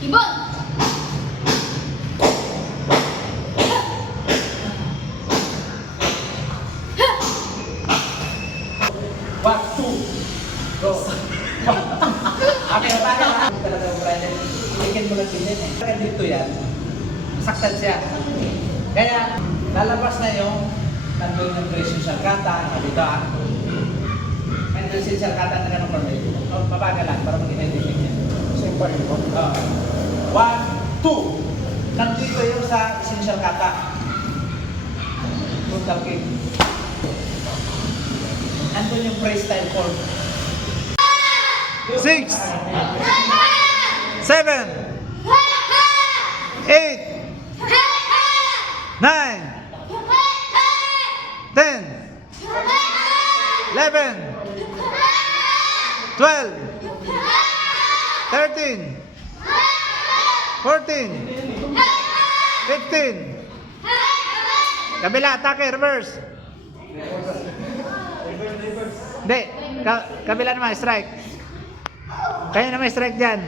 Ibon! One, two, go. Okay, tayo na. Talaga, Brian. Ikin mo lang din yan eh. Kaya dito yan, saktan siya. Kaya, lalabas na yung nandun yung presyo sa kata, dito ah. Nandun siya sa kata na ganun pa rin. Mabagal lang para mag-identify niya. Simple yun. One, two. Nandito yung sa essential kata. Total kick. Nandun yung freestyle chord. 6, 7, 8, 9, 10, 11, 12, 13, 14, 15. Kabila, atake, reverse. Hindi, kabila naman, strike. Kaya naman strike dyan.